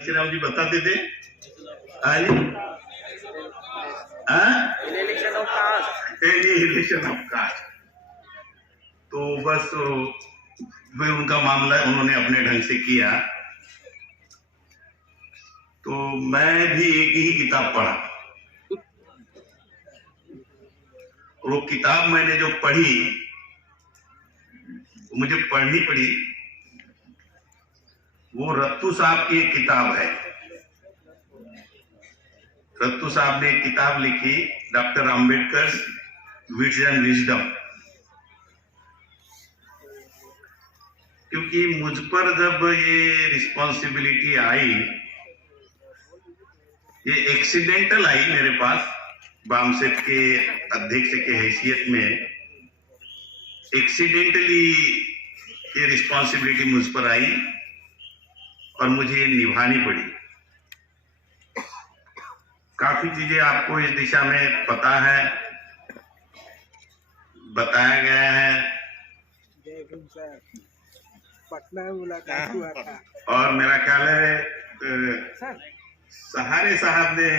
श्री राम जी बताते थे elimination of cast. तो बस वे उनका मामला उन्होंने अपने ढंग से किया। तो मैं भी एक ही किताब पढ़ा। वो किताब मैंने जो पढ़ी, मुझे पढ़नी पड़ी। वो रत्तू साहब की एक किताब है। रत्तू साहब ने एक किताब लिखी, doctor Ambedkar wits and wisdom. क्योंकि मुझ पर जब ये रिस्पॉन्सिबिलिटी आई, ये एक्सीडेंटल आई मेरे पास, बामसेट के अध्यक्ष के हैसियत में एक्सीडेंटली ये रिस्पॉन्सिबिलिटी मुझ पर आई और मुझे ये निभानी पड़ी। काफी चीजें आपको इस दिशा में पता है, बताया गया है। पटना में मुलाकात हुआ था और मेरा ख्याल है सहारे साहब ने,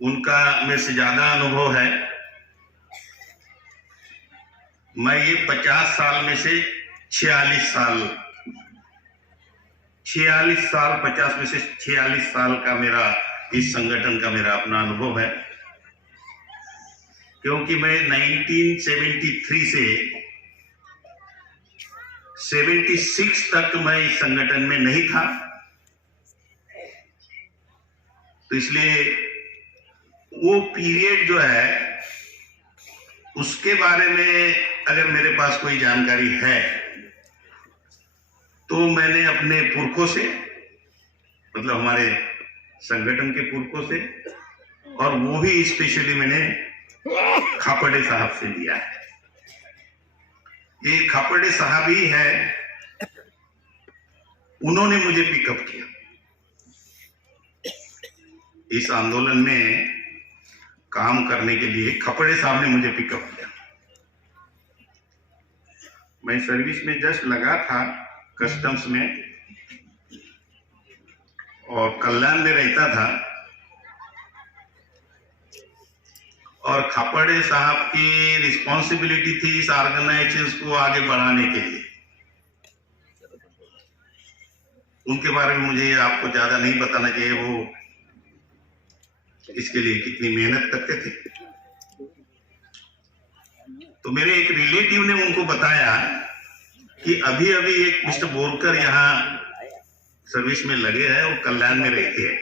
उनका मेरे से ज्यादा अनुभव है। मैं ये 50 साल में से 46 साल 50 में से 46 साल का मेरा इस संगठन का मेरा अपना अनुभव है। क्योंकि मैं 1973 से 76 तक मैं इस संगठन में नहीं था। तो इसलिए वो पीरियड जो है, उसके बारे में अगर मेरे पास कोई जानकारी है तो मैंने अपने पुरखों से, मतलब हमारे संगठन के पुरखों से, और वो भी स्पेशली मैंने खापड़े साहब से लिया है। ये खापड़े साहब ही है, उन्होंने मुझे पिकअप किया इस आंदोलन में काम करने के लिए। खापड़े साहब ने मुझे पिकअप किया। मैं सर्विस में जस्ट लगा था कस्टम्स में, और कल्याण में रहता था। और खापड़े साहब की रिस्पॉन्सिबिलिटी थी इस ऑर्गेनाइजेशन को आगे बढ़ाने के लिए। उनके बारे में मुझे आपको ज्यादा नहीं बताना चाहिए, वो इसके लिए कितनी मेहनत करते थे। तो मेरे एक रिलेटिव ने उनको बताया कि अभी अभी एक मिस्टर बोरकर यहाँ सर्विस में लगे हैं, वो कल्याण में रहते हैं।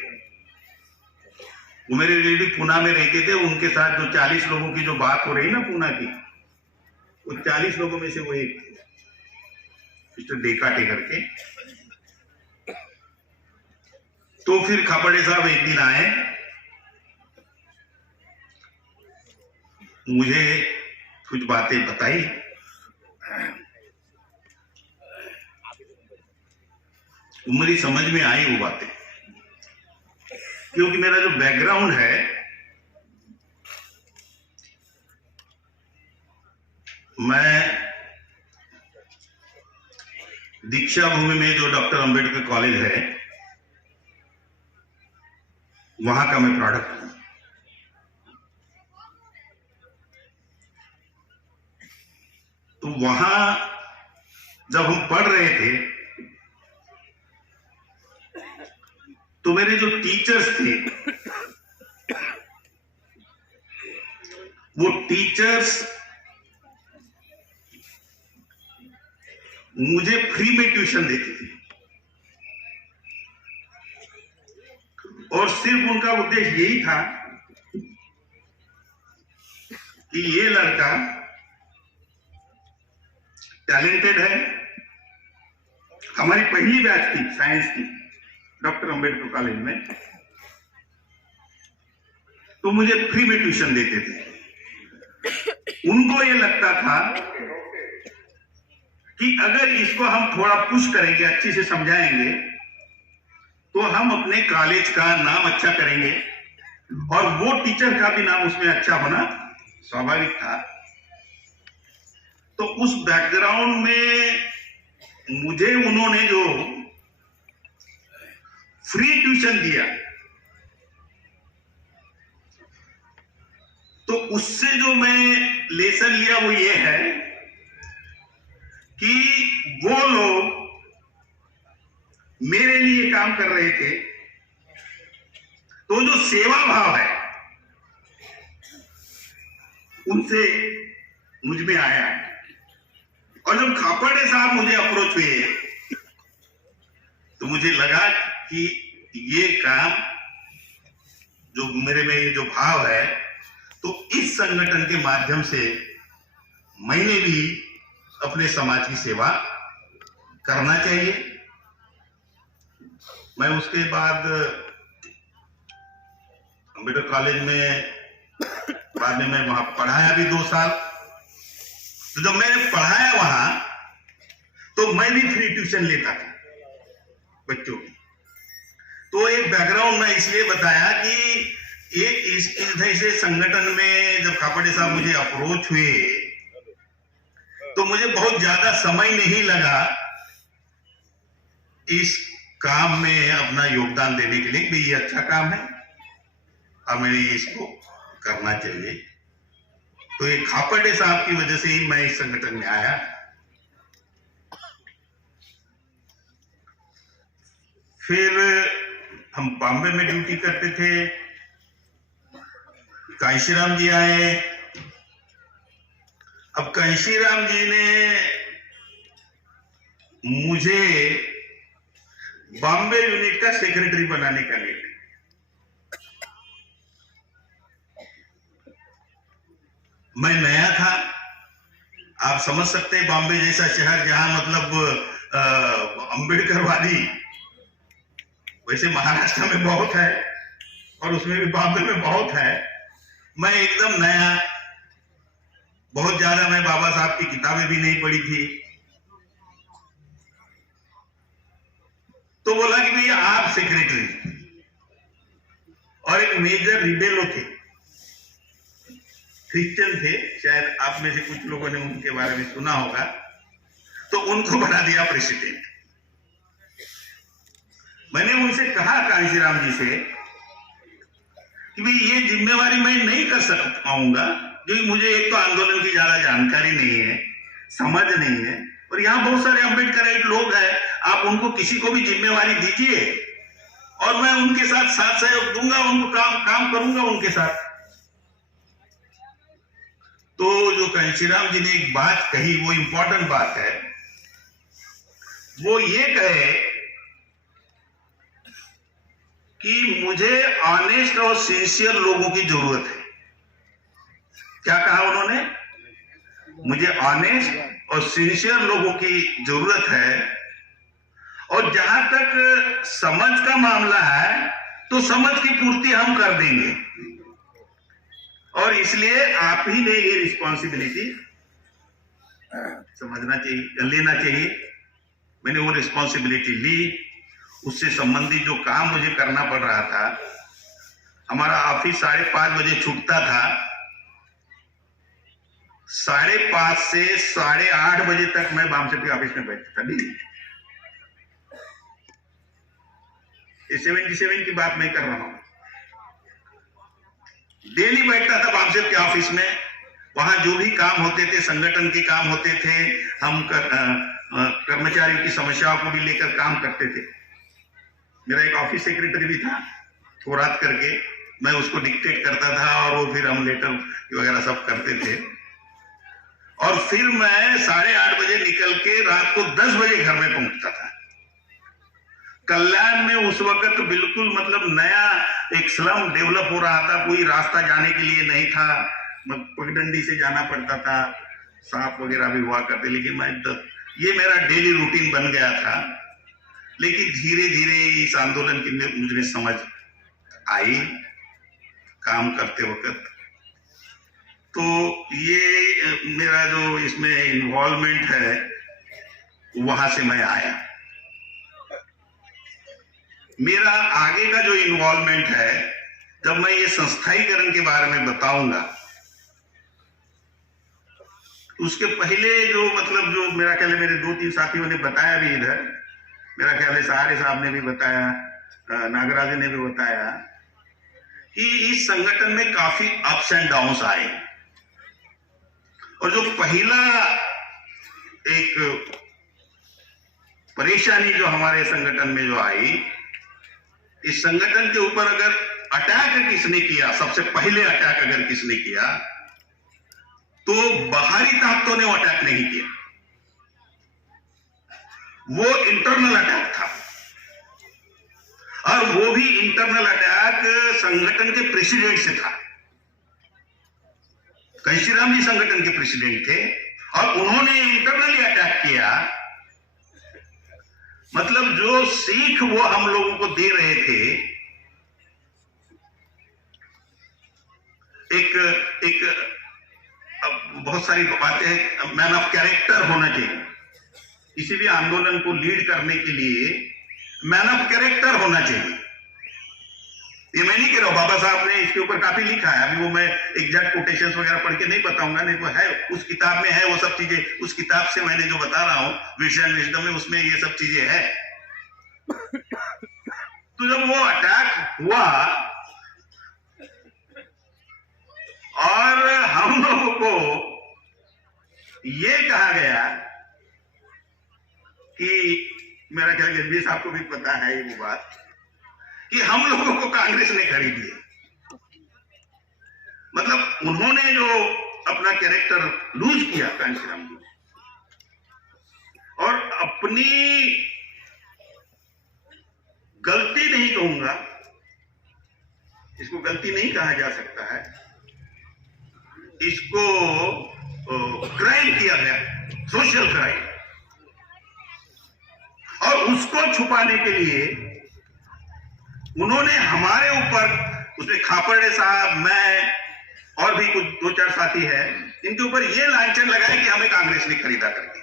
वो मेरे रिलेटिव पुणे में रहते थे। उनके साथ जो 40 लोगों की जो बात हो रही ना पुणे की, वो 40 लोगों में से वो एक थे, मिस्टर डेकाटे करके। तो फिर खापड़े साहब एक दिन आए, मुझे कुछ बातें बताई। मेरी समझ में आई वो बातें, क्योंकि मेरा जो बैकग्राउंड है, मैं दीक्षा भूमि में जो डॉक्टर अंबेडकर कॉलेज है, वहां का मैं प्रोडक्ट हूं। तो वहां जब हम पढ़ रहे थे, तो मेरे जो टीचर्स थे, वो टीचर्स मुझे फ्री में ट्यूशन देते थे। और सिर्फ उनका उद्देश्य यही था कि ये लड़का टैलेंटेड है। हमारी पहली बैच थी साइंस की डॉक्टर अंबेडकर कॉलेज में, तो मुझे फ्री में ट्यूशन देते थे। उनको ये लगता था कि अगर इसको हम थोड़ा पुश करेंगे, अच्छे से समझाएंगे, तो हम अपने कॉलेज का नाम अच्छा करेंगे, और वो टीचर का भी नाम उसमें अच्छा होना स्वाभाविक था। तो उस बैकग्राउंड में मुझे उन्होंने जो फ्री ट्यूशन दिया, तो उससे जो मैं लेसन लिया वो ये है कि वो लोग मेरे लिए काम कर रहे थे, तो जो सेवा भाव है उनसे मुझ में आया। और जब खापड़े साहब मुझे अप्रोच हुए तो मुझे लगा कि ये काम जो मेरे में ये जो भाव है, तो इस संगठन के माध्यम से मैंने भी अपने समाज की सेवा करना चाहिए। मैं उसके बाद अम्बेडकर कॉलेज में बाद में मैं वहां पढ़ाया भी 2 साल। तो जब मैंने पढ़ाया वहां, तो मैं भी फ्री ट्यूशन लेता था बच्चों की। तो एक बैकग्राउंड मैं इसलिए बताया कि एक इस तरह से संगठन में जब खापड़े साहब मुझे अप्रोच हुए, तो मुझे बहुत ज्यादा समय नहीं लगा इस काम में अपना योगदान देने के लिए कि ये अच्छा काम है और मैंने इसको करना चाहिए। तो ये खापड़े साहब की वजह से ही मैं इस संगठन में आया। फिर हम बॉम्बे में ड्यूटी करते थे, कांशीराम जी आए। अब कांशीराम जी ने मुझे बॉम्बे यूनिट का सेक्रेटरी बनाने का निर्णय। मैं नया था, आप समझ सकते हैं बॉम्बे जैसा शहर जहां मतलब अम्बेडकरवादी वैसे महाराष्ट्र में बहुत है और उसमें भी बॉम्बे में बहुत है। मैं एकदम नया, बहुत ज्यादा मैं बाबा साहब की किताबें भी नहीं पढ़ी थी। तो बोला कि भैया आप सेक्रेटरी, और एक मेजर रिबेलो थे, क्रिश्चियन थे, शायद आप में से कुछ लोगों ने उनके बारे में सुना होगा, तो उनको बना दिया प्रेसिडेंट। मैंने उनसे कहा कांशीराम जी से कि भाई ये जिम्मेवारी मैं नहीं कर पाऊंगा, क्योंकि मुझे एक तो आंदोलन की ज्यादा जानकारी नहीं है, समझ नहीं है, और यहाँ बहुत सारे अम्बेडकराइट लोग हैं, आप उनको किसी को भी जिम्मेवारी दीजिए और मैं उनके साथ साथ सहयोग दूंगा, उनको काम करूंगा उनके साथ। तो जो कांशीराम जी ने एक बात कही, वो इंपॉर्टेंट बात है, वो ये कहे कि मुझे ऑनेस्ट और सिंसियर लोगों की जरूरत है। क्या कहा उन्होंने? मुझे ऑनेस्ट और सिंसियर लोगों की जरूरत है, और जहां तक समझ का मामला है तो समझ की पूर्ति हम कर देंगे, और इसलिए आप ही ने ये रिस्पॉन्सिबिलिटी समझना चाहिए, लेना चाहिए। मैंने वो रिस्पॉन्सिबिलिटी ली। उससे संबंधित जो काम मुझे करना पड़ रहा था, हमारा ऑफिस 5:30 बजे छूटता था, 5:30 से 8:30 बजे तक मैं बामसेट के ऑफिस में बैठता था। नहीं, ये 77 की बात नहीं कर रहा हूं, डेली बैठता था बामसेट के ऑफिस में। वहां जो भी काम होते थे, संगठन के काम होते थे, हम कर्मचारियों की समस्याओं को भी लेकर काम करते थे। मेरा एक ऑफिस सेक्रेटरी भी था, थोरात करके, मैं उसको डिक्टेट करता था और वो फिर हम लेटर वगैरह सब करते थे। और फिर मैं 8:30 बजे निकल के रात को 10 बजे घर में पहुंचता था। कल्याण में उस वक्त बिल्कुल मतलब नया एक स्लम डेवलप हो रहा था, कोई रास्ता जाने के लिए नहीं था, पगडंडी से जाना पड़ता था, सांप वगैरह भी हुआ करते, लेकिन ये मेरा डेली रूटीन बन गया था। लेकिन धीरे धीरे इस आंदोलन की मुझे समझ आई काम करते वक्त। तो ये मेरा जो इसमें इन्वॉल्वमेंट है, वहां से मैं आया। मेरा आगे का जो इन्वॉल्वमेंट है, जब मैं ये संस्थाईकरण के बारे में बताऊंगा, उसके पहले जो मतलब जो मेरा ख्याल है मेरे 2-3 साथियों ने बताया भी इधर, मेरा ख्याल है सहारे साहब ने भी बताया, नागराज ने भी बताया कि इस संगठन में काफी अप्स एंड डाउन्स आए, और जो पहला एक परेशानी जो हमारे संगठन में जो आई, इस संगठन के ऊपर अगर अटैक किसने किया, सबसे पहले अटैक अगर किसने किया, तो बाहरी ताकतों ने वो अटैक नहीं किया, वो इंटरनल अटैक था। और वो भी इंटरनल अटैक संगठन के प्रेसिडेंट से था। कांशीराम जी संगठन के प्रेसिडेंट थे और उन्होंने इंटरनली अटैक किया। मतलब जो सीख वो हम लोगों को दे रहे थे, एक बहुत सारी बातें, मैन ऑफ कैरेक्टर होना चाहिए। किसी भी आंदोलन को लीड करने के लिए मैन ऑफ कैरेक्टर होना चाहिए। ये मैं नहीं कह रहा हूं, बाबा साहब ने इसके ऊपर काफी लिखा है। अभी वो मैं एग्जैक्ट कोटेशंस वगैरह पढ़ के नहीं बताऊंगा, नहीं तो है उस किताब में है वो सब चीजें। उस किताब से मैंने जो बता रहा हूं विजन विजडम में, उसमें ये सब चीजें है। तो जब वो अटैक हुआ और हम लोगों को ये कहा गया कि, मेरा ख्याल है साहब को भी पता है ये बात, कि हम लोगों को कांग्रेस ने खरीद लिया। मतलब उन्होंने जो अपना कैरेक्टर लूज किया कांशीराम जी, और अपनी गलती नहीं कहूंगा, इसको गलती नहीं कहा जा सकता है, इसको क्राइम किया गया, सोशल क्राइम। और उसको छुपाने के लिए उन्होंने हमारे ऊपर, उसमें खापड़े साहब, मैं और भी कुछ 2-4 साथी हैं, इनके ऊपर ये लांछन लगाया कि हमें कांग्रेस ने खरीदा करके।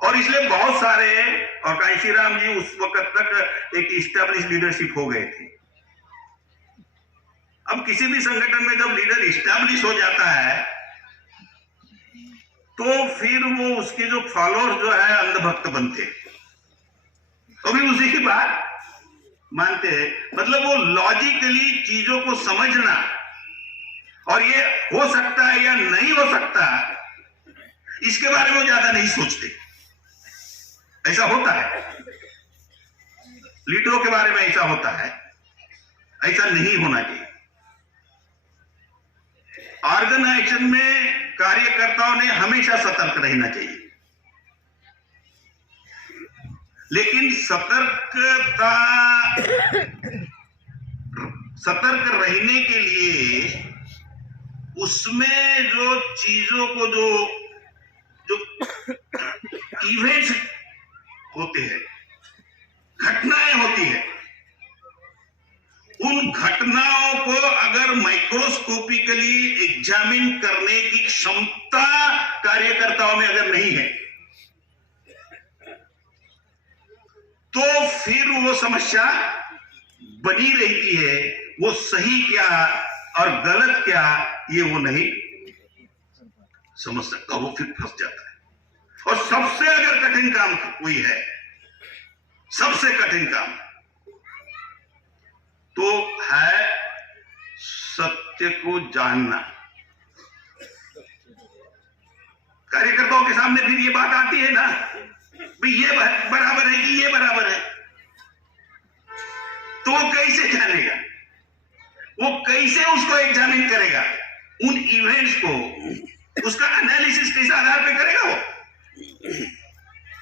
और इसलिए बहुत सारे, और कांशीराम जी उस वक्त तक एक इस्टेब्लिश लीडरशिप हो गए थे। अब किसी भी संगठन में जब लीडर इस्टेब्लिश हो जाता है तो फिर वो उसके जो फॉलोअर्स जो है अंधभक्त बनते हैं, तो भी उसी की बात मानते हैं। मतलब वो लॉजिकली चीजों को समझना, और ये हो सकता है या नहीं हो सकता, इसके बारे में ज्यादा नहीं सोचते। ऐसा होता है, लीडरों के बारे में ऐसा होता है, ऐसा नहीं होना चाहिए। ऑर्गेनाइजेशन में कार्यकर्ताओं ने हमेशा सतर्क रहना चाहिए, लेकिन सतर्क रहने के लिए उसमें जो चीजों को, जो इवेंट्स होते हैं, घटनाएं होती है, उन घटनाओं को अगर माइक्रोस्कोपिकली एग्जामिन करने की क्षमता कार्यकर्ताओं में अगर नहीं है, तो फिर वो समस्या बनी रहती है। वो सही क्या और गलत क्या ये वो नहीं समझ सकता, वो फिर फंस जाता है। और सबसे अगर कठिन काम कोई है, सबसे कठिन काम तो है सत्य को जानना। कार्यकर्ताओं के सामने फिर ये बात आती है ना, भाई ये बराबर है कि ये बराबर है, तो वो कैसे जानेगा, वो कैसे उसको एग्जामिन करेगा, उन इवेंट्स को, उसका एनालिसिस किस आधार पे करेगा? वो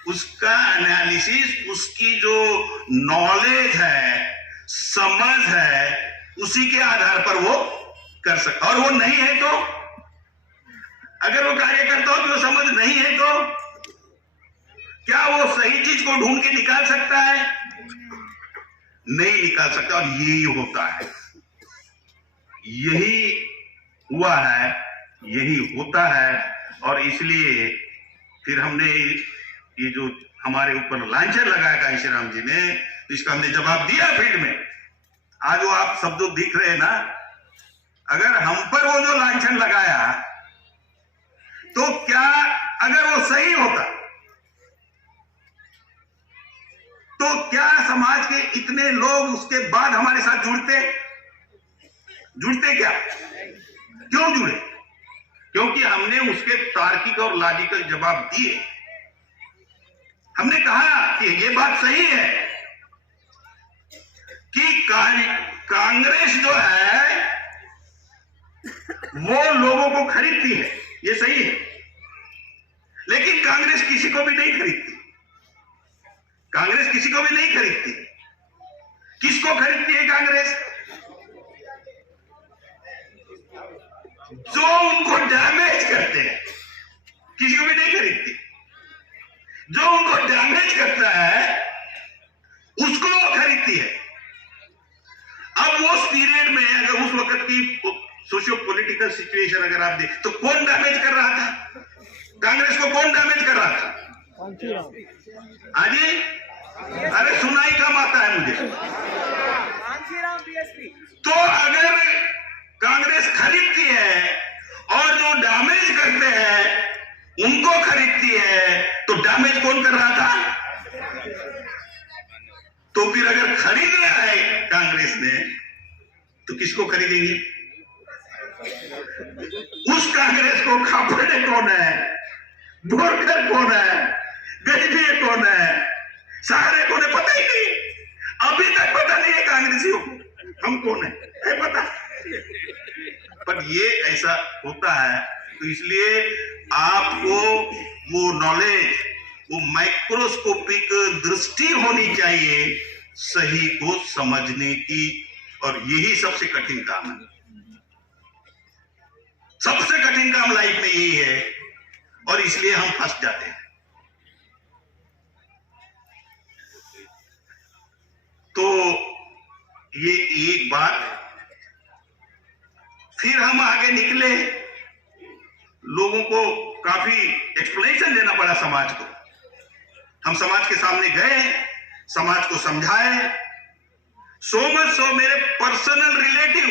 उसका एनालिसिस उसकी जो नॉलेज है, समझ है, उसी के आधार पर वो कर सकता। और वो नहीं है तो, अगर वो कार्यकर्ताओं की वो समझ नहीं है तो क्या वो सही चीज को ढूंढ के निकाल सकता है? नहीं निकाल सकता। और यही होता है, यही हुआ है, यही होता है। और इसलिए फिर हमने ये जो हमारे ऊपर लांछन लगाया कांशीराम जी ने, इसका हमने जवाब दिया फील्ड में। आज वो आप सब जो दिख रहे हैं ना, अगर हम पर वो जो लांछन लगाया, तो क्या अगर वो सही होता तो क्या समाज के इतने लोग उसके बाद हमारे साथ जुड़ते क्या? क्यों जुड़े? क्योंकि हमने उसके तार्किक और लॉजिकल जवाब दिए। हमने कहा कि ये बात सही है कि कांग्रेस जो है वो लोगों को खरीदती है, ये सही है, लेकिन कांग्रेस किसी को भी नहीं खरीदती। कांग्रेस किसी को भी नहीं खरीदती। किसको खरीदती है कांग्रेस? जो उनको डैमेज करते हैं। किसी को भी नहीं खरीदती। जो उनको डैमेज करता है उसको वो खरीदती है। अब वो पीरियड में अगर उस वक्त की सोशियो पॉलिटिकल सिचुएशन अगर आप देख तो कौन डैमेज कर रहा था? कांग्रेस को कौन डैमेज कर रहा था? हाजी, अरे सुनाई कम आता है मुझे। तो अगर कांग्रेस खरीदती है और जो डैमेज करते हैं उनको खरीदती है, तो डैमेज कौन कर रहा था? तो फिर अगर खरीदना है कांग्रेस ने तो किसको खरीदेंगे? उस कांग्रेस को खापड़े कौन है, बोरकर कौन है, गजबी कौन है, सारे को पता ही नहीं। अभी तक पता नहीं है कांग्रेसियों को हम कौन है पता। पर ये ऐसा होता है, तो इसलिए आपको वो नॉलेज, वो माइक्रोस्कोपिक दृष्टि होनी चाहिए सही को समझने की, और यही सबसे कठिन काम है। सबसे कठिन काम लाइफ में यही है, और इसलिए हम फंस जाते हैं। तो ये एक बात। फिर हम आगे निकले, लोगों को काफी एक्सप्लेनेशन देना पड़ा समाज को। हम समाज के सामने गए, समाज को समझाए। सो मेरे पर्सनल रिलेटिव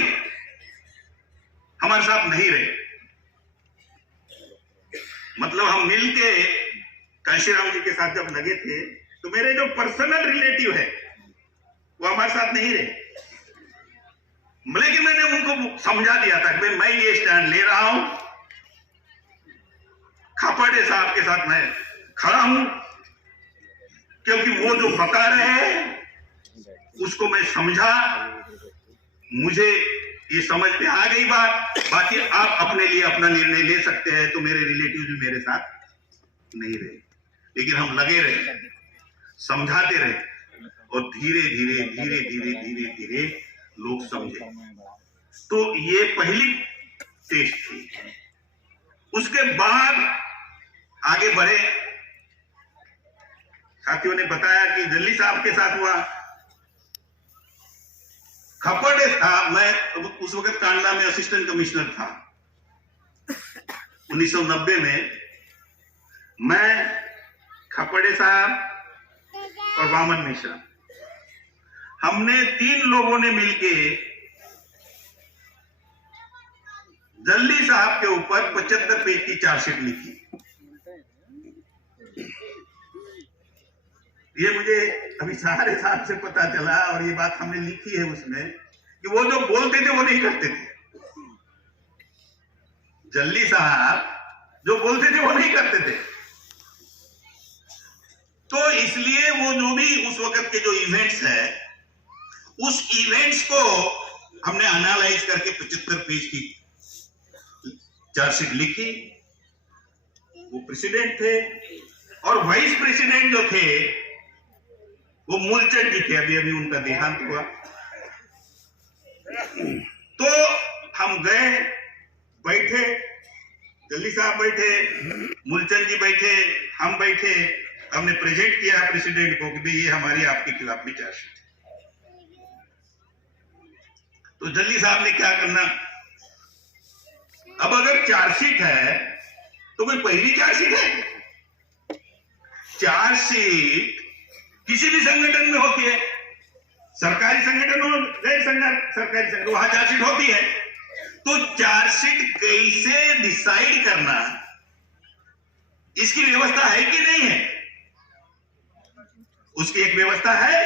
हमारे साथ नहीं रहे। मतलब हम मिलके कांशीराम जी के साथ जब लगे थे तो मेरे जो पर्सनल रिलेटिव है वो हमारे साथ नहीं रहे। लेकिन मैंने उनको समझा दिया था कि मैं ये स्टैंड ले रहा हूं, खापड़े साहब के साथ मैं खड़ा हूं, क्योंकि वो जो बता रहे हैं उसको मैं समझा, मुझे ये समझ में आ गई बात। बाकी आप अपने लिए अपना निर्णय ले सकते हैं। तो मेरे रिलेटिव भी मेरे साथ नहीं रहे, लेकिन हम लगे रहे, समझाते रहे, और धीरे धीरे धीरे धीरे धीरे धीरे लोग समझे। तो ये पहली टेस्ट थी। उसके बाद आगे बढ़े। साथियों ने बताया कि जल्दी साहब के साथ हुआ। खपड़े था, मैं उस वक्त कांडला में असिस्टेंट कमिश्नर था 1990 में। मैं, खपड़े साहब और वामन मिश्रा, हमने 3 लोगों ने मिलके जल्दी साहब के ऊपर 75 पेज की चार्जशीट लिखी। ये मुझे अभी सारे साहब से पता चला, और ये बात हमने लिखी है उसमें, कि वो जो बोलते थे वो नहीं करते थे। जल्दी साहब जो बोलते थे वो नहीं करते थे। तो इसलिए वो जो भी उस वक्त के जो इवेंट्स है, उस इवेंट्स को हमने एनालाइज करके 75 पेज की चार्जशीट लिखी। वो प्रेसिडेंट थे, और वाइस प्रेसिडेंट जो थे वो मूलचंद जी थे। अभी अभी उनका देहांत हुआ। तो हम गए, बैठे, जल्दी साहब बैठे, मूलचंद जी बैठे, हम बैठे, हमने प्रेजेंट किया प्रेसिडेंट को कि भाई ये हमारी आपके खिलाफ में चार्जशीट है। तो जल्दी साहब ने क्या करना, अब अगर चार्जशीट है तो कोई पहली चार्जशीट है? चार्जशीट किसी भी संगठन में होती है, सरकारी संगठन हो, गैर सरकारी संगठन, वहां चार्जशीट होती है। तो चार्जशीट कैसे डिसाइड करना, इसकी व्यवस्था है कि नहीं है? उसकी एक व्यवस्था है।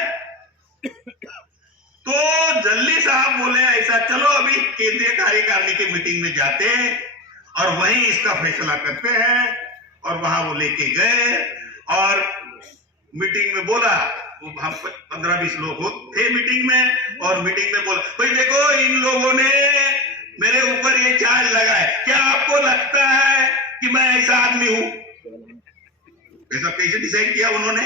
तो जल्दी साहब बोले ऐसा, चलो अभी केंद्रीय कार्यकारिणी की मीटिंग में जाते और वहीं इसका फैसला करते हैं। और वहां वो लेके गए और मीटिंग में बोला, वो हम 15-20 लोग थे मीटिंग में, और मीटिंग में बोला, भाई देखो इन लोगों ने मेरे ऊपर ये चार्ज लगाए, क्या आपको लगता है कि मैं ऐसा आदमी हूं? ऐसा कैसे डिसाइड किया उन्होंने?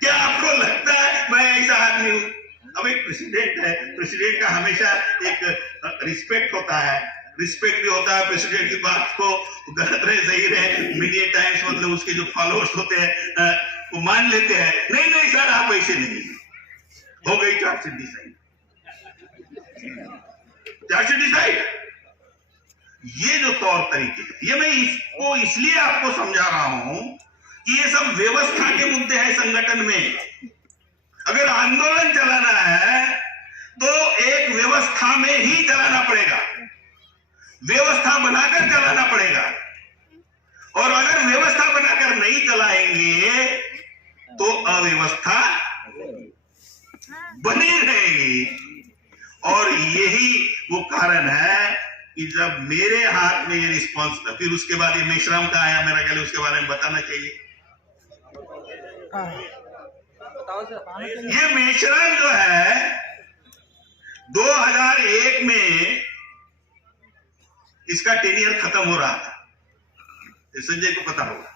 क्या आपको लगता है मैं ऐसा आदमी हूं? अब एक प्रेसिडेंट है, प्रेसिडेंट का हमेशा एक रिस्पेक्ट होता है, रिस्पेक्ट भी होता है प्रेसिडेंट की बात को, गलत रहे सही रहे, मिलियन टाइम्स मतलब उसके जो फॉलोअर्स होते हैं वो मान लेते हैं, नहीं नहीं सर आप ऐसे नहीं। हो गई चार्जशीट डिसाइड, चार्जशीट डिसाइड। ये जो तौर तरीके, ये मैं इसको इसलिए आपको समझा रहा हूं कि ये सब व्यवस्था के मुद्दे हैं संगठन में। अगर आंदोलन चलाना है तो एक व्यवस्था में ही चलाना पड़ेगा, व्यवस्था बनाकर चलाना पड़ेगा। और अगर व्यवस्था बनाकर नहीं चलाएंगे तो अव्यवस्था बनी रहेगी। और यही वो कारण है कि जब मेरे हाथ में ये रिस्पॉन्स, फिर उसके बाद ये मेश्राम का आया, मेरा ख्याल उसके बारे में बताना चाहिए। ये मेश्राम जो है 2001 में इसका टेनियर खत्म हो रहा था, संजय को पता होगा।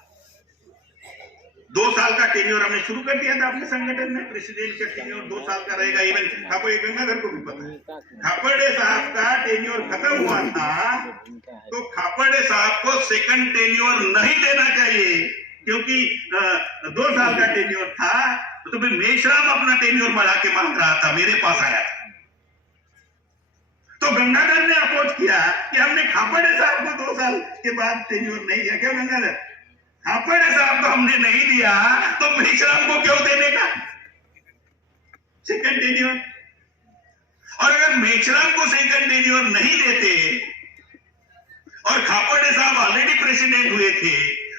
2 साल का टेन्योर हमने शुरू कर दिया था अपने संगठन में, प्रेसिडेंट का टेन्योर 2 साल का रहेगा। इवन खापड़े गंगाधर को भी पता है, खापड़े साहब का टेन्योर खत्म हुआ था तो खापड़े साहब को सेकंड टेन्योर नहीं देना चाहिए, क्योंकि 2 साल का टेन्योर था। तो फिर मेश्राम अपना टेन्योर बढ़ा के मांग रहा था, मेरे पास आया था। तो गंगाधर ने अपोज किया कि हमने खापड़े साहब को 2 साल के बाद टेन्योर नहीं दिया। क्या गंगाधर, खापड़े साहब को हमने नहीं दिया तो मेश्राम को क्यों देने का सेकंड टेन्योर? और अगर मेश्राम को सेकंड टेन्योर नहीं देते और खापड़े साहब ऑलरेडी प्रेसिडेंट हुए थे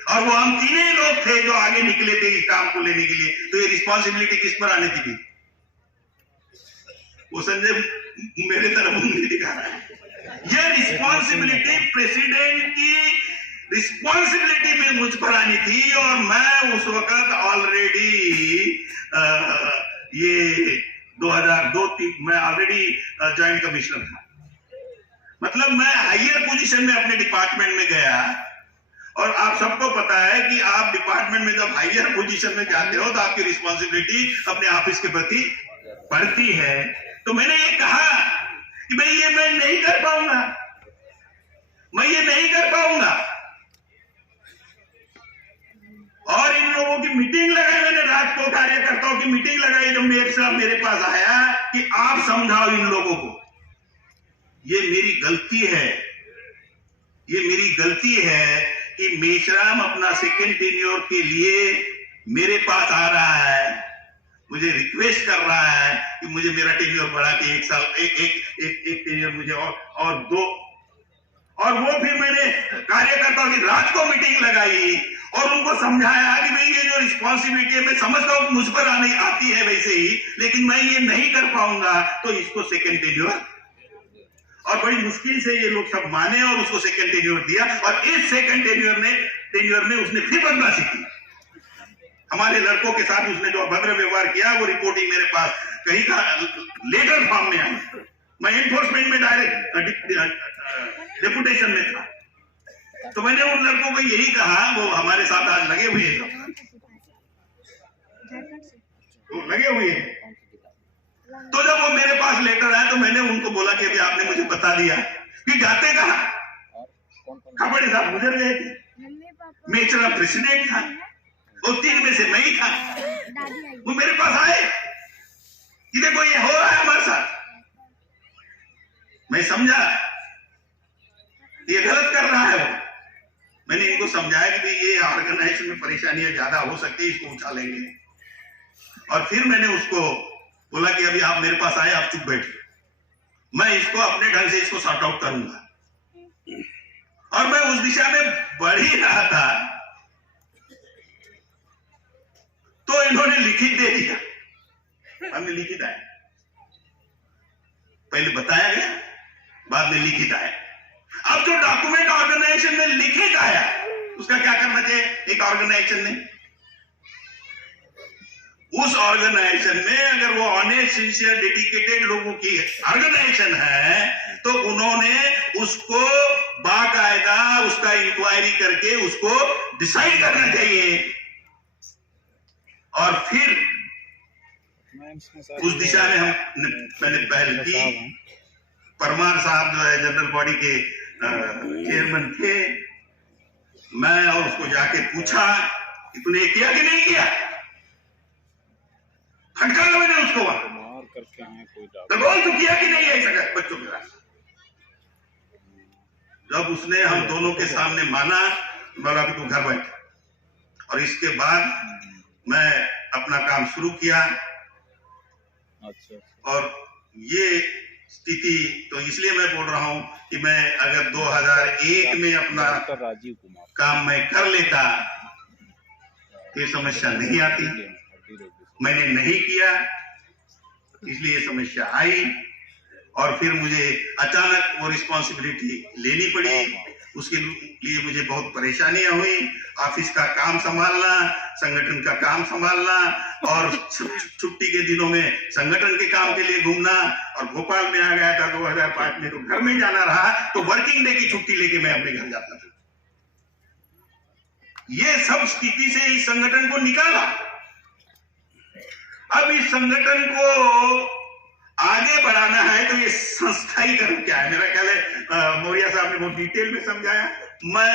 और वो हम तीनों लोग थे जो आगे निकले थे इस काम को लेने के लिए, तो ये रिस्पॉन्सिबिलिटी किस पर आने थी? वो संजय मेरे तरफ उंगली दिखा रहा है। ये रिस्पॉन्सिबिलिटी प्रेसिडेंट की रिस्पॉन्सिबिलिटी में मुझ पर आनी थी, और मैं उस वक्त ऑलरेडी ये 2002-3 में ऑलरेडी ज्वाइंट कमिश्नर था। मतलब मैं हायर पोजीशन में अपने डिपार्टमेंट में गया, और आप सबको पता है कि आप डिपार्टमेंट में जब हायर पोजीशन में जाते हो तो आपकी रिस्पॉन्सिबिलिटी अपने ऑफिस के प्रति बढ़ती है। तो मैंने ये कहा कि भाई ये मैं नहीं कर पाऊंगा, मैं ये नहीं कर पाऊंगा। और इन लोगों की मीटिंग लगाई मैंने, रात को कार्यकर्ताओं की मीटिंग लगाई, जब मेरे पास आया कि आप समझाओ इन लोगों को। ये मेरी गलती है, ये मेरी गलती है कि मेश्राम अपना सेकंड टेन्योर के लिए मेरे पास आ रहा है, मुझे रिक्वेस्ट कर रहा है कि मुझे मेरा टेन्योर बढ़ा के 1 साल एक टेन्योर मुझे और 2। और वो फिर मैंने कार्यकर्ताओं की रात को मीटिंग लगाई और उनको समझाया कि भाई ये जो रिस्पॉन्सिबिलिटी है, मैं समझता हूं मुझ पर आने आती है वैसे ही, लेकिन मैं ये नहीं कर पाऊंगा, तो इसको सेकंड टेन्योर। और बड़ी मुश्किल से ये लोग सब माने और उसको सेकंड टेन्योर दिया। और इस सेकंड टेन्योर में उसने फिर बदमाशी की, हमारे लड़कों के साथ उसने जो अभद्र व्यवहार किया, वो रिपोर्टिंग मेरे पास कहीं का लेटर फॉर्म में आई। मैं एनफोर्समेंट में डायरेक्ट डेपुटेशन में था, तो मैंने उन लड़कों को यही कहा, वो हमारे साथ आज लगे हुए हैं, तो लगे हुए हैं। तो जब वो मेरे पास लेटर आया तो मैंने उनको बोला कि अभी आपने मुझे बता दिया कि जाते कहा, खापड़े साहब गुजर गए थे, मेश्राम प्रेसिडेंट था, वो 3 में से मैं ही था। वो मेरे पास आए कि देखो ये हो रहा है हमारे साथ। मैं समझा ये गलत कर रहा है वो। मैंने इनको समझाया कि भाई ये ऑर्गेनाइजेशन में परेशानियां ज्यादा हो सकती है, इसको उछालेंगे। और फिर मैंने उसको बोला कि अभी आप मेरे पास आए, आप चुप बैठिए, मैं इसको अपने ढंग से इसको सॉर्ट आउट करूंगा। और मैं उस दिशा में बढ़ ही रहा था तो इन्होंने लिखित दे दिया, हमने लिखित आया, पहले बताया गया, बाद में लिखित आया। अब जो डॉक्यूमेंट ऑर्गेनाइजेशन में लिखित आया, उसका क्या करना चाहिए एक ऑर्गेनाइजेशन ने? उस ऑर्गेनाइजेशन में अगर वो ऑनेस्ट, सिंसियर, डेडिकेटेड लोगों की ऑर्गेनाइजेशन है तो उन्होंने उसको बाकायदा उसका इंक्वायरी करके उसको डिसाइड करना चाहिए और फिर उस दिशा में मैंने पहल की। परमार साहब जो है जनरल बॉडी के चेयरमैन थे, मैं और उसको जाके पूछा कि तूने किया कि नहीं किया, फटकारा मैंने उसको वहां करके तो बोल तू किया कि नहीं ऐसा बच्चों के साथ। जब उसने हम दोनों के सामने माना, बोला कि तू घर बैठ, और इसके बाद मैं अपना काम शुरू किया। और ये स्थिति तो इसलिए मैं बोल रहा हूं कि मैं अगर 2001 में अपना काम मैं कर लेता तो ये समस्या नहीं आती, मैंने नहीं किया इसलिए समस्या आई और फिर मुझे अचानक वो रिस्पॉन्सिबिलिटी लेनी पड़ी। उसके लिए मुझे बहुत परेशानियां हुई, ऑफिस का काम संभालना, संगठन का काम संभालना और छुट्टी के दिनों में संगठन के काम के लिए घूमना। और भोपाल में आ गया था 2005 में तो घर में जाना रहा, तो वर्किंग डे की छुट्टी लेके मैं अपने घर जाता था। ये सब स्थिति से इस संगठन को निकाला। अब इस संगठन को आगे बढ़ाना है तो ये संस्थाईकरण क्या है? मेरा ख्याल है मौर्य साहब ने बहुत डिटेल में समझाया। मैं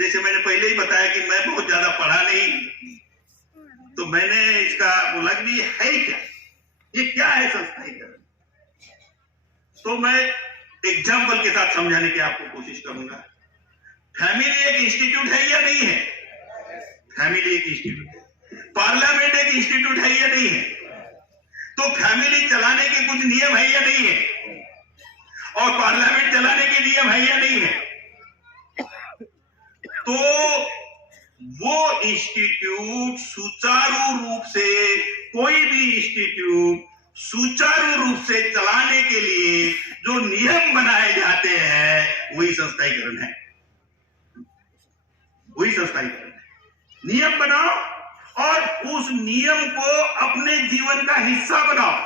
जैसे मैंने पहले ही बताया कि मैं बहुत ज्यादा पढ़ा नहीं, तो मैंने इसका बोला कि ये है क्या, ये क्या है संस्थाईकरण। तो मैं एग्जाम्पल के साथ समझाने की आपको कोशिश करूंगा। फैमिली एक इंस्टीट्यूट है या नहीं है? फैमिली एक इंस्टीट्यूट है। पार्लियामेंट एक इंस्टीट्यूट है या नहीं है? तो फैमिली चलाने के कुछ नियम है या नहीं है? और पार्लियामेंट चलाने के नियम है या नहीं है? तो वो इंस्टीट्यूट सुचारू रूप से, कोई भी इंस्टीट्यूट सुचारू रूप से चलाने के लिए जो नियम बनाए जाते हैं वही संस्थाईकरण है। वही संस्थाईकरण है। नियम बनाओ और उस नियम को अपने जीवन का हिस्सा बनाओ।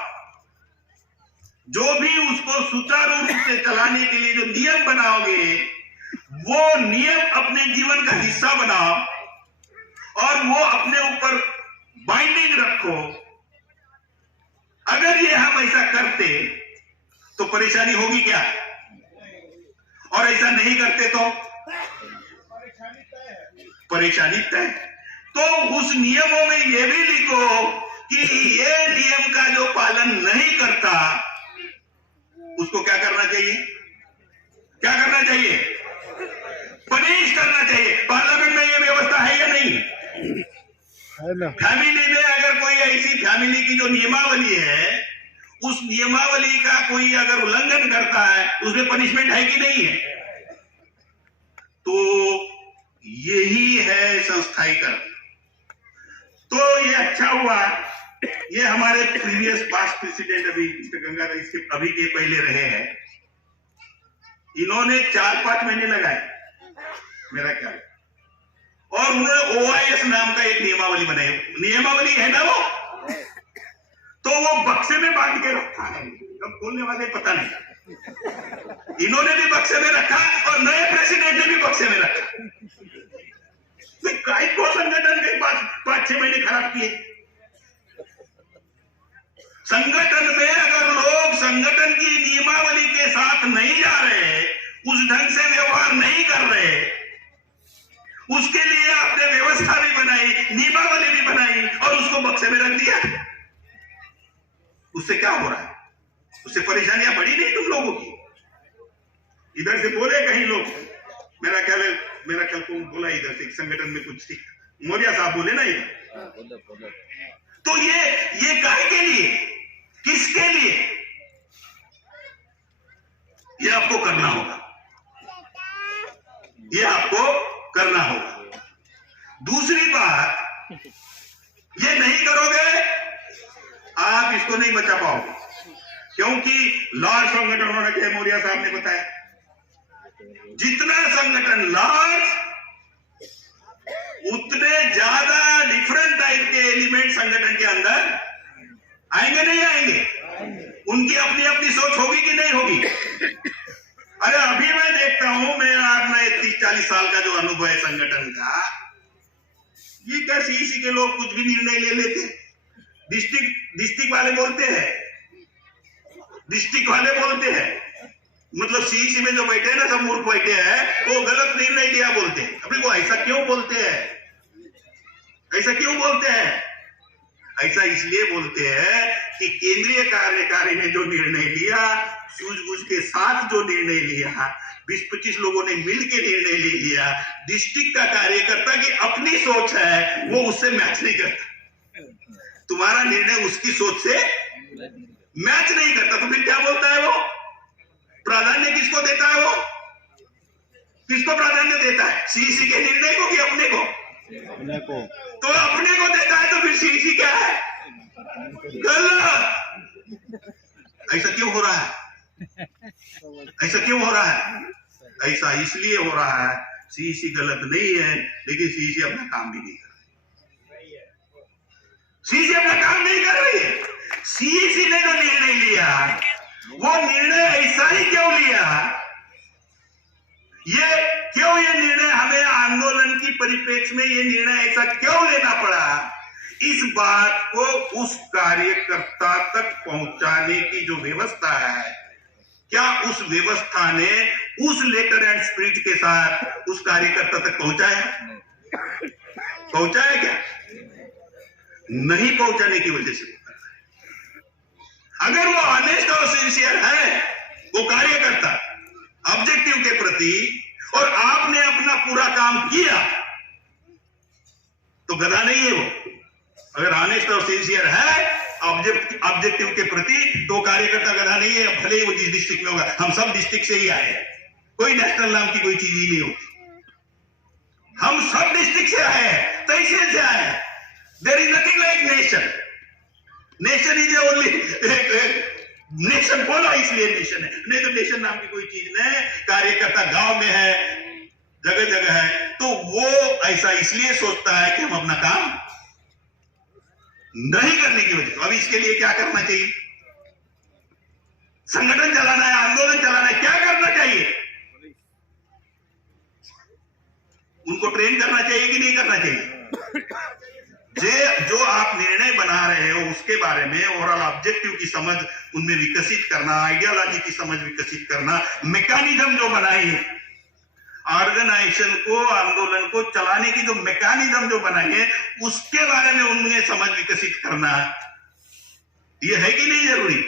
जो भी उसको सुचारू रूप से चलाने के लिए जो नियम बनाओगे वो नियम अपने जीवन का हिस्सा बनाओ और वो अपने ऊपर बाइंडिंग रखो। अगर ये हम ऐसा करते तो परेशानी होगी क्या? और ऐसा नहीं करते तो परेशानी तय। तो उस नियमों में ये भी लिखो कि ये नियम का जो पालन नहीं करता उसको क्या करना चाहिए? क्या करना चाहिए? पनिश करना चाहिए। पार्लियामेंट में ये व्यवस्था है या नहीं? फैमिली में अगर कोई ऐसी फैमिली की जो नियमावली है, उस नियमावली का कोई अगर उल्लंघन करता है उसमें पनिशमेंट है कि नहीं है? तो यही है संस्थाईकरण। तो ये अच्छा हुआ, ये हमारे प्रीवियस पास्ट प्रेसिडेंट अभी मिस्टर गंगाधर इसके अभी के पहले रहे हैं, इन्होंने 4-5 महीने लगाए मेरा ख्याल, और उन्होंने OIS नाम का एक नियमावली बनाई। नियमावली है ना वो, तो वो बक्से में बांध के रखा है, कब खोलने वाले पता नहीं। इन्होंने भी बक्से में रखा और नए प्रेसिडेंट ने भी बक्से में रखा। काय को संगठन के 5-6 महीने खराब किए। संगठन में अगर लोग संगठन की नियमावली के साथ नहीं जा रहे, उस ढंग से व्यवहार नहीं कर रहे, उसके लिए आपने व्यवस्था भी बनाई, नियमावली भी बनाई और उसको बक्से में रख दिया। उससे क्या हो रहा है? उससे परेशानियां बढ़ी नहीं तुम लोगों की? इधर से बोले कहीं लोग, मेरा ख्याल को बोला इधर से संगठन में कुछ थी, मौर्य साहब बोले ना इधर। तो ये काहे के लिए, किसके लिए? ये आपको करना होगा, ये आपको करना होगा। दूसरी बात, ये नहीं क्योंकि लार्ज संगठन होना चाहिए, मौर्य साहब ने बताया। जितना संगठन लार्ज, उतने ज्यादा डिफरेंट टाइप के एलिमेंट संगठन के अंदर आएंगे नहीं आएंगे? उनकी अपनी अपनी सोच होगी कि नहीं होगी? अरे अभी मैं देखता हूं, मैं अपना 30-40 साल का जो अनुभव है संगठन का, ये क्या सीईसी के लोग कुछ भी निर्णय ले लेते। डिस्ट्रिक्ट वाले बोलते हैं, मतलब सीईसी में जो बैठे हैं ना, सब मूर्ख बैठे हैं, वो गलत निर्णय लिया बोलते हैं। अभी वो ऐसा क्यों बोलते हैं? ऐसा इसलिए बोलते हैं कि केंद्रीय कार्यकारी ने जो निर्णय लिया, सूझबूझ के साथ जो निर्णय लिया, 20-25 लोगों ने मिलकर निर्णय ले लिया, डिस्ट्रिक्ट का कार्यकर्ता की अपनी सोच है, वो उससे मैच नहीं करता। तुम्हारा निर्णय उसकी सोच से मैच नहीं करता, तो फिर क्या बोलता है वो? प्राधान्य किसको देता है? वो किसको प्राधान्य देता है? सीईसी के निर्णय को कि अपने को? तो अपने को देता है, तो फिर सीईसी क्या है? गलत। ऐसा क्यों हो रहा है? ऐसा इसलिए हो रहा है, सीईसी गलत नहीं है, लेकिन सीईसी अपना काम भी नहीं कर रही है। सीईसी ने जो निर्णय लिया, वो निर्णय ऐसा ही क्यों लिया? ये निर्णय हमें आंदोलन की परिप्रेक्ष्य में ये निर्णय ऐसा क्यों लेना पड़ा? इस बात को उस कार्यकर्ता तक पहुंचाने की जो व्यवस्था है, क्या उस व्यवस्था ने उस लेटर एंड स्पिरिट के साथ उस कार्यकर्ता तक पहुंचाया क्या? नहीं पहुंचाने की वजह से। अगर वो ऑनेस्ट और सिंसियर है, वो कार्यकर्ता ऑब्जेक्टिव के प्रति, और आपने अपना पूरा काम किया, तो गधा नहीं है वो। अगर ऑनेस्ट और सिंसियर है ऑब्जेक्टिव के प्रति, तो कार्यकर्ता गधा नहीं है, भले ही वो जिस डिस्ट्रिक्ट में होगा। हम सब डिस्ट्रिक्ट से ही आए हैं, कोई नेशनल नाम की कोई चीज ही नहीं होती। हम सब डिस्ट्रिक्ट से आए हैं, तहसील से आए हैं। There is nothing like nation is only nation, बोला इसलिए नेशन है, नहीं तो नेशन नाम की कोई चीज नहीं। कार्यकर्ता गांव में है, जगह जगह है, तो वो ऐसा इसलिए सोचता है कि हम अपना काम नहीं करने की वजह से। अब इसके लिए क्या करना चाहिए? संगठन चलाना है, आंदोलन चलाना है, क्या करना चाहिए? उनको ट्रेन करना चाहिए कि नहीं करना चाहिए? जो आप निर्णय बना रहे हो उसके बारे में ओवरऑल ऑब्जेक्टिव की समझ उनमें विकसित करना, आइडियोलॉजी की समझ विकसित करना, मैकेनिज्म जो बनाई है, ऑर्गेनाइजेशन को, आंदोलन को चलाने की जो मैकेनिज्म जो बनाई है, उसके बारे में उनमें समझ विकसित करना, ये है कि नहीं जरूरी?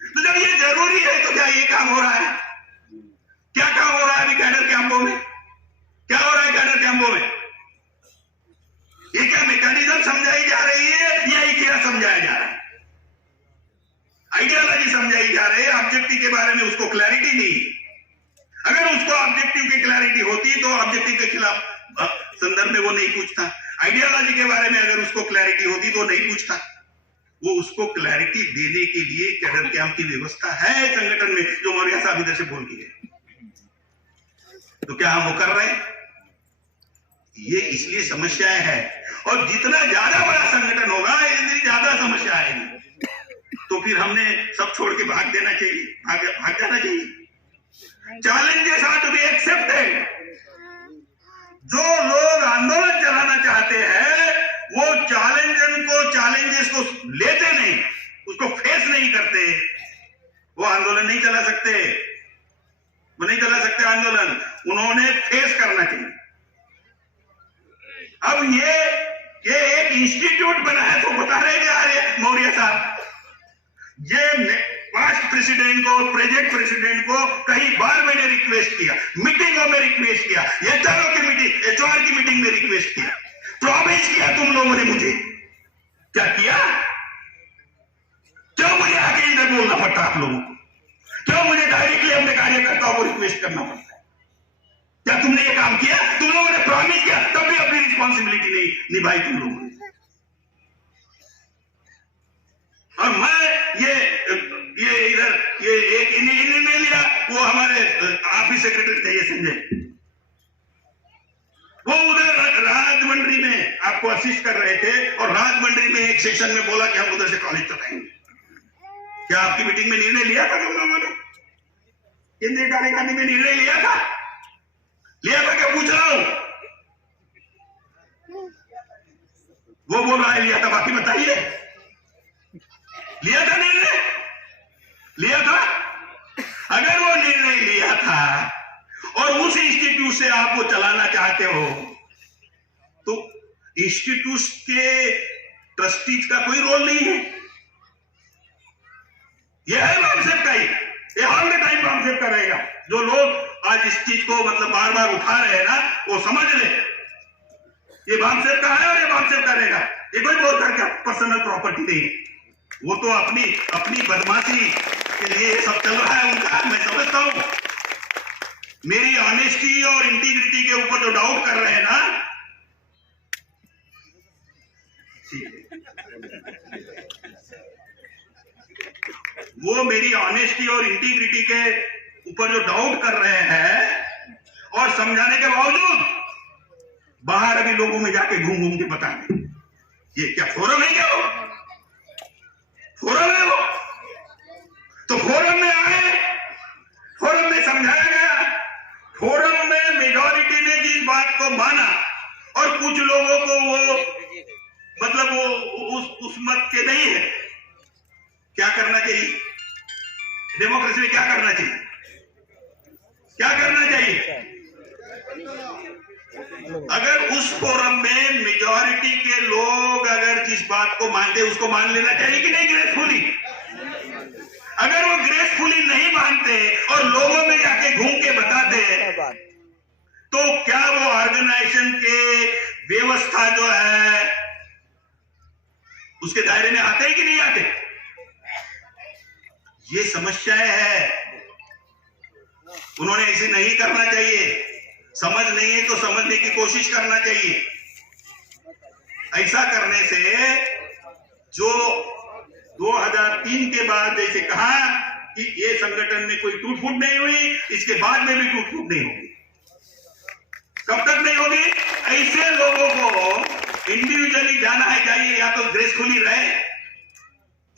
तो जब ये जरूरी है, तो क्या ये काम हो रहा है? क्या काम हो रहा है अभी कैडर कैंपों में? क्या हो रहा है कैडर कैंपों में? ये क्या मैकेनिज्म समझाई जा रही है या इतिहास समझाया जा रहा है? आइडियोलॉजी समझाई जा रही है, ऑब्जेक्टिव के बारे में उसको क्लैरिटी नहीं। अगर उसको ऑब्जेक्टिव की क्लैरिटी होती तो ऑब्जेक्टिव के खिलाफ संदर्भ में वो नहीं पूछता। आइडियोलॉजी के बारे में अगर उसको क्लैरिटी होती तो नहीं पूछता। वो उसको क्लैरिटी देने के लिए कैडर कैंप की व्यवस्था है संगठन में, जो मौर्य साहब इधर से बोल के गए। तो क्या हम वो कर रहे हैं? ये इसलिए समस्याएं है, और जितना ज्यादा बड़ा संगठन होगा, इतनी ज्यादा समस्या आएगी। तो फिर हमने सब छोड़ के भाग देना चाहिए, भाग जाना चाहिए। Challenges are to be accepted. जो लोग आंदोलन चलाना चाहते हैं, वो चैलेंजेस को लेते नहीं, उसको फेस नहीं करते, वो आंदोलन नहीं चला सकते। वो नहीं चला सकते आंदोलन, उन्होंने फेस करना चाहिए। अब ये एक इंस्टीट्यूट बना है, तो बता रहे थे आर्य मौर्य साहब, ये पास्ट प्रेसिडेंट को, प्रेजेंट प्रेसिडेंट को कई बार मैंने रिक्वेस्ट किया, मीटिंगों में रिक्वेस्ट किया, एचआर की मीटिंग में रिक्वेस्ट किया, प्रॉमिस किया तुम लोगों ने मुझे। क्या किया? क्यों मुझे आगे इधर बोलना पड़ता आप लोगों को? क्यों मुझे डायरेक्टली अपने कार्यकर्ताओं को रिक्वेस्ट करना पड़ता है? क्या तुमने ये काम किया? तुम लोगों ने प्रॉमिस किया, तब भी अपनी रिस्पॉन्सिबिलिटी नहीं निभाई तुम लोगों ने। और मैं ये इधर ये एक इन्हीं ने लिया, वो हमारे ऑफिस सेक्रेटरी थे ये संजय, वो उधर राजमंड्री में आपको असिस्ट कर रहे थे और राजमंड्री में एक सेक्शन में बोला कि हम उधर से कॉलेज चलाएंगे। क्या आपकी मीटिंग में निर्णय लिया था तुम लोगों ने? केंद्रीय कार्यकारिणी में निर्णय लिया था क्या? पूछ रहा हूं। वो बोल रहा है लिया था, बाकी बताइए लिया था निर्णय? लिया था? अगर वो निर्णय लिया था और उस इंस्टीट्यूट से आप वो चलाना चाहते हो तो इंस्टीट्यूट के ट्रस्टीज का कोई रोल नहीं है। यह है बामसेब का ही, ये ऑल द टाइम बामसेब का रहेगा। जो लोग आज इस चीज को मतलब बार बार उठा रहे हैं ना, वो समझ ले ये बामसेब का है और ये बामसेब का रहेगा। ये कोई बोलकर क्या पर्सनल प्रॉपर्टी नहीं है, वो तो अपनी बदमाशी के लिए ये सब चल रहा है उनका। मैं समझता हूं मेरी ऑनेस्टी और इंटीग्रिटी के ऊपर जो डाउट कर रहे हैं ना, वो मेरी ऑनेस्टी और इंटीग्रिटी के ऊपर जो डाउट कर रहे हैं और समझाने के बावजूद बाहर अभी लोगों में जाके घूम घूम के बता दें, ये क्या फोरम है? क्या वो फोरम है? वो तो फोरम में आए, फोरम में समझाया गया, फोरम में मेजॉरिटी ने जिस बात को माना और कुछ लोगों को वो मतलब वो उस मत के नहीं है। क्या करना चाहिए डेमोक्रेसी में? क्या करना चाहिए? क्या करना चाहिए? अगर उस फोरम में मेजॉरिटी के लोग अगर जिस बात को मानते उसको मान लेना चाहिए कि नहीं ग्रेसफुली? अगर वो ग्रेसफुली नहीं मानते और लोगों में जाके घूम के बताते तो क्या वो ऑर्गेनाइजेशन के व्यवस्था जो है उसके दायरे में आते हैं कि नहीं आते? ये समस्याएं है, उन्होंने ऐसे नहीं करना चाहिए। समझ नहीं है तो समझने की कोशिश करना चाहिए। ऐसा करने से जो 2003 के बाद जैसे कहा कि ये संगठन में कोई टूट फूट नहीं हुई, इसके बाद में भी टूट फूट नहीं होगी। कब तक नहीं होगी? ऐसे लोगों को इंडिविजुअली जाना है, जाइए, या तो ग्रेसफुली रहे।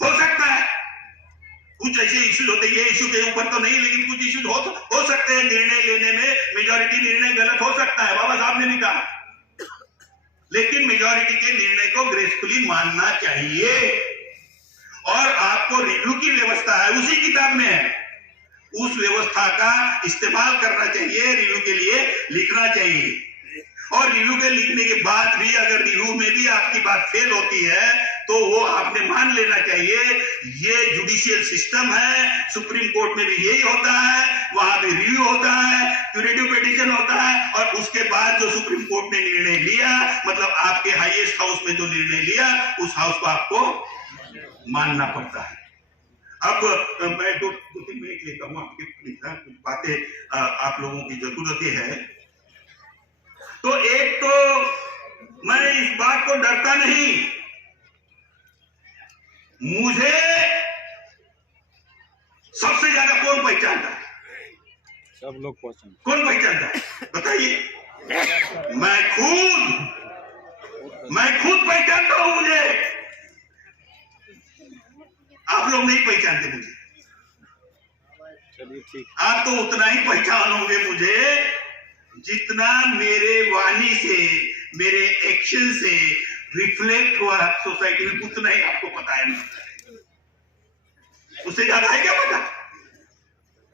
हो सकता है कुछ ऐसे इश्यूज होते हैं, ये इश्यू के ऊपर तो नहीं, लेकिन कुछ इश्यूज हो सकते हैं निर्णय लेने में, मेजॉरिटी निर्णय गलत हो सकता है, बाबा साहब ने भी कहा, लेकिन मेजॉरिटी के निर्णय को ग्रेसफुली मानना चाहिए। और आपको रिव्यू की व्यवस्था है, उसी किताब में है, उस व्यवस्था का इस्तेमाल करना चाहिए, रिव्यू के लिए लिखना चाहिए। और रिव्यू के लिखने के बाद भी अगर रिव्यू में भी आपकी बात फेल होती है तो वो आपने मान लेना चाहिए। ये जुडिशियल सिस्टम है, सुप्रीम कोर्ट में भी यही होता है, वहां भी रिव्यू होता है, क्यूरेटिव पिटीशन होता है, और उसके बाद जो सुप्रीम कोर्ट ने निर्णय लिया, मतलब आपके हाईएस्ट हाउस में जो निर्णय लिया, उस हाउस को आपको मानना पड़ता है। अब मैं 2-3 मिनट लेता हूं आपके, कुछ बातें आप लोगों की जरूरत है। तो एक तो मैं इस बात को डरता नहीं, मुझे सबसे ज्यादा कौन पहचानता है? सब लोग पहचान। कौन पहचानता है बताइए? मैं खुद पहचानता हूं मुझे, आप लोग नहीं पहचानते मुझे। चलिए ठीक। आप तो उतना ही पहचानोगे मुझे जितना मेरे वाणी से, मेरे एक्शन से रिफ्लेक्ट हुआ सोसाइटी में, उतना ही आपको पता है। उससे ज्यादा है क्या पता?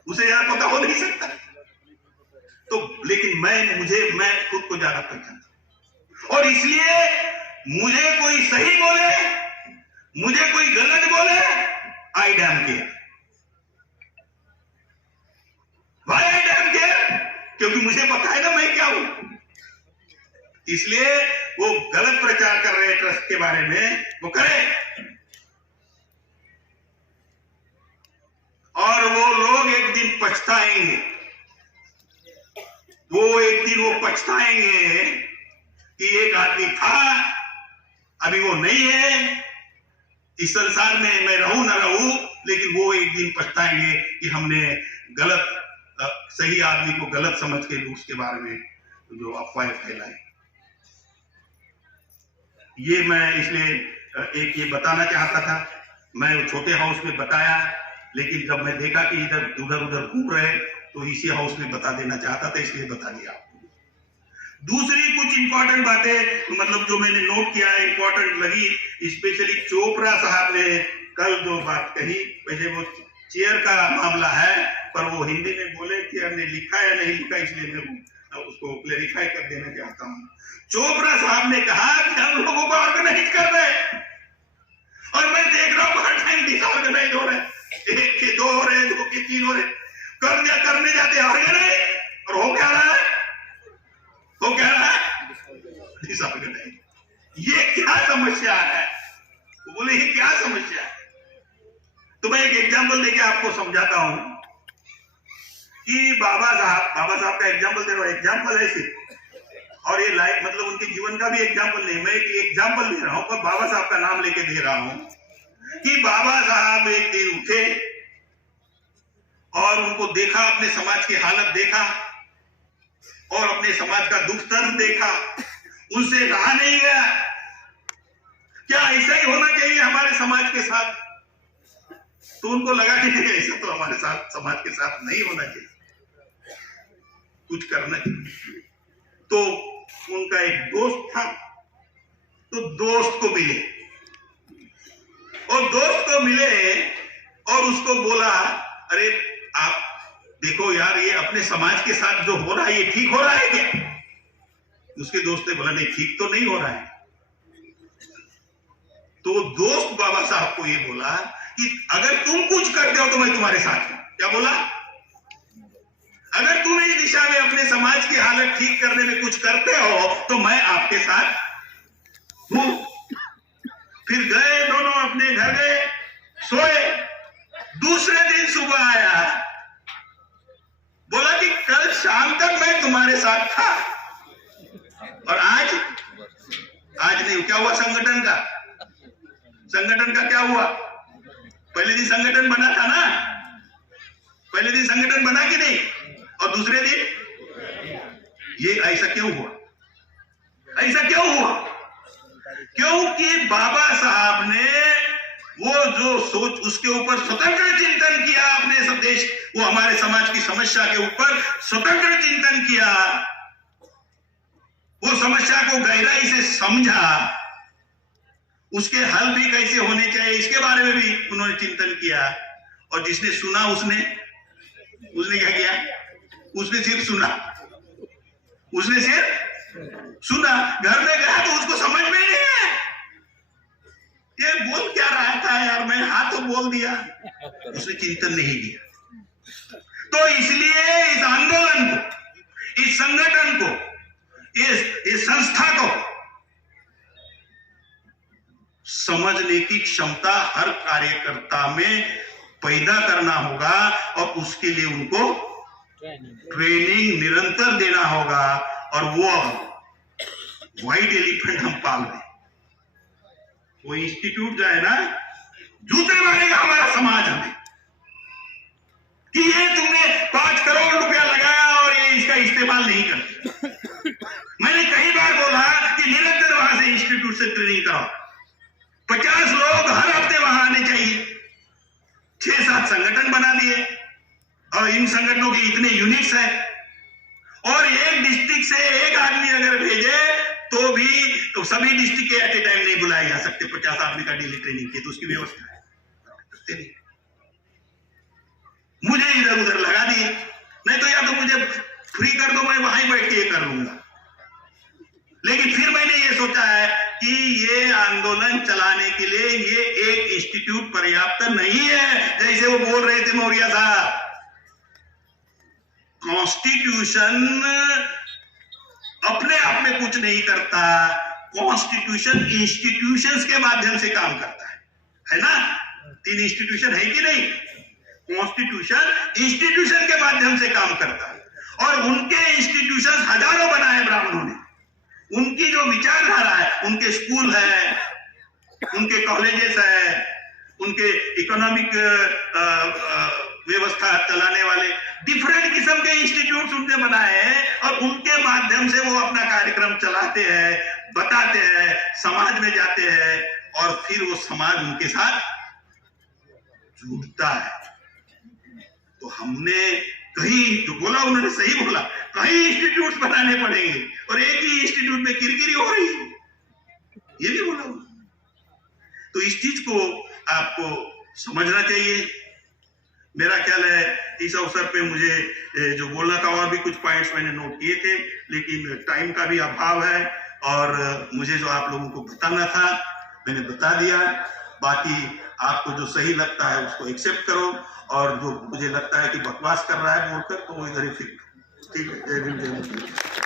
उससे ज्यादा पता हो नहीं सकता। तो लेकिन मैं खुद को ज्यादा पहचानता हूं, और इसलिए मुझे कोई सही बोले, मुझे कोई गलत बोले, I damn care. Why I damn care? क्योंकि मुझे पता है ना मैं क्या हूं। इसलिए वो गलत प्रचार कर रहे हैं ट्रस्ट के बारे में, वो करें, और वो लोग एक दिन पछताएंगे। वो पछताएंगे कि एक आदमी था, अभी वो नहीं है, इस संसार में मैं रहूं ना रहूं, लेकिन वो एक दिन पछताएंगे कि हमने गलत सही आदमी को गलत समझ के उसके बारे में जो अफवाहें फैलाई। ये मैं इसलिए एक ये बताना चाहता था। मैं छोटे हाउस में बताया, लेकिन जब मैं देखा कि इधर उधर घूम रहे तो इसी हाउस में बता देना चाहता था, इसलिए बता दिया। दूसरी कुछ इंपॉर्टेंट बातें मतलब जो मैंने नोट किया है, इंपॉर्टेंट लगी, स्पेशली चोपड़ा साहब ने कल जो बात कही, पहले वो चेयर का मामला है, पर वो हिंदी में बोले कि हमने लिखा या नहीं लिखा, इसलिए मैं उसको क्लेरिफाई कर देना चाहता हूँ। चोपड़ा साहब ने कहा कि हम लोगों को ऑर्गेनाइज कर रहे हैं, और मैं देख रहा हूँ हर टाइम डिसऑर्गेनाइज हो रहे हैं, एक के दो हो रहे हैं, दो के तीन हो रहे हैं, करने जाते ऑर्गेनाइज, और हो क्या रहा है, वो कह रहा है डिसऑर्गेनाइज। ये क्या समस्या है? वो बोले ये क्या समस्या है? तो मैं एक एग्जांपल देके आपको समझाता हूं कि बाबा साहब का एग्जांपल दे रहा हूं, एग्जांपल है सिर्फ, और ये लाइफ मतलब उनके जीवन का भी एग्जांपल नहीं, मैं एक एग्जांपल दे रहा हूं, पर बाबा साहब का नाम लेके दे रहा हूं कि बाबा साहब एक दिन उठे और उनको देखा, अपने समाज की हालत देखा और अपने समाज का दुख दर्द देखा, उनसे रहा नहीं गया। क्या ऐसा ही होना चाहिए हमारे समाज के साथ? तो उनको लगा कि नहीं, ऐसा तो हमारे साथ समाज के साथ नहीं होना चाहिए, कुछ करना चाहिए। तो उनका एक दोस्त था, तो दोस्त को मिले, और दोस्त को मिले और उसको बोला, अरे आप देखो यार, ये अपने समाज के साथ जो हो रहा है ये ठीक हो रहा है क्या? उसके दोस्त ने बोला नहीं, ठीक तो नहीं हो रहा है। तो दोस्त बाबा साहब को ये बोला कि अगर तुम कुछ करते हो तो मैं तुम्हारे साथ हूं। क्या बोला? अगर तुम इस दिशा में अपने समाज की हालत ठीक करने में कुछ करते हो तो मैं आपके साथ हूं। फिर गए दोनों, अपने घर गए, सोए। दूसरे दिन सुबह आया, बोला कि कल शाम तक मैं तुम्हारे साथ था, और आज नहीं। क्या हुआ संगठन का क्या हुआ? पहले दिन संगठन बना था ना, पहले दिन संगठन बना कि नहीं, और दूसरे दिन ये ऐसा क्यों हुआ? क्योंकि बाबा साहब ने वो जो सोच, उसके ऊपर स्वतंत्र चिंतन किया, अपने सब देश, वो हमारे समाज की समस्या के ऊपर स्वतंत्र चिंतन किया, वो समस्या को गहराई से समझा, उसके हल भी कैसे होने चाहिए इसके बारे में भी उन्होंने चिंतन किया। और जिसने सुना उसने क्या किया? उसने सिर्फ सुना, घर में गया तो उसको समझ में नहीं है ये बोल क्या रहा था यार, मैं हाँ तो बोल दिया, उसने चिंतन नहीं किया। तो इसलिए इस आंदोलन को, इस संगठन को, इस संस्था को समझने की क्षमता हर कार्यकर्ता में पैदा करना होगा, और उसके लिए उनको ट्रेनिंग निरंतर देना होगा। और वो व्हाइट एलिफेंट हम पाल रहे, वो इंस्टीट्यूट जो है ना, जूते मारेगा हमारा समाज हमें कि ये तुमने 5 करोड़ रुपया लगाया और ये इसका इस्तेमाल नहीं करते। मैंने कई बार बोला कि निरंतर वहां से इंस्टीट्यूट से ट्रेनिंग कराओ, 50 लोग हर हफ्ते वहां आने चाहिए। 6-7 संगठन बना दिए, और इन संगठनों के इतने यूनिट्स हैं, और एक डिस्ट्रिक्ट से एक आदमी अगर भेजे तो भी तो सभी डिस्ट्रिक्ट के एट ए टाइम नहीं बुलाए जा सकते। 50 आदमी का डेली ट्रेनिंग की तो उसकी व्यवस्था है। मुझे इधर उधर लगा दिए, नहीं तो या तो मुझे फ्री कर दो, मैं वहां बैठ के ये कर लूंगा। लेकिन फिर मैंने ये सोचा है कि ये आंदोलन चलाने के लिए ये एक इंस्टीट्यूट पर्याप्त नहीं है। जैसे वो बोल रहे थे मौर्य साहब, कॉन्स्टिट्यूशन अपने आप में कुछ नहीं करता, कॉन्स्टिट्यूशन इंस्टीट्यूशंस के माध्यम से काम करता है ना? 3 इंस्टीट्यूशन है कि नहीं? कॉन्स्टिट्यूशन इंस्टीट्यूशन के माध्यम से काम करता है, और उनके इंस्टीट्यूशन हजारों बनाए ब्राह्मणों ने। उनकी जो विचारधारा है, उनके स्कूल है, उनके कॉलेजेस है, उनके इकोनॉमिक व्यवस्था चलाने वाले डिफरेंट किस्म के इंस्टीट्यूट उनने बनाए हैं और उनके माध्यम से वो अपना कार्यक्रम चलाते हैं, बताते हैं, समाज में जाते हैं और फिर वो समाज उनके साथ जुड़ता है। तो हमने कहीं जो बोला उन्होंने सही बोला, कई इंस्टीट्यूट बनाने पड़ेंगे और एक ही इंस्टीट्यूट में किरकिरी हो रही है, ये भी बोला उन्होंने। तो इस चीज को आपको समझना चाहिए। मेरा ख्याल है इस अवसर पे मुझे जो बोलना था और भी कुछ पॉइंट्स मैंने नोट किए थे, लेकिन टाइम का भी अभाव है और मुझे जो आप लोगों को बताना था मैंने बता दिया। बाकी आपको जो सही लगता है उसको एक्सेप्ट करो और जो मुझे लगता है कि बकवास कर रहा है बोलकर तो वो इधर ही फिर ठीक है। जय हिंद, जय भारत।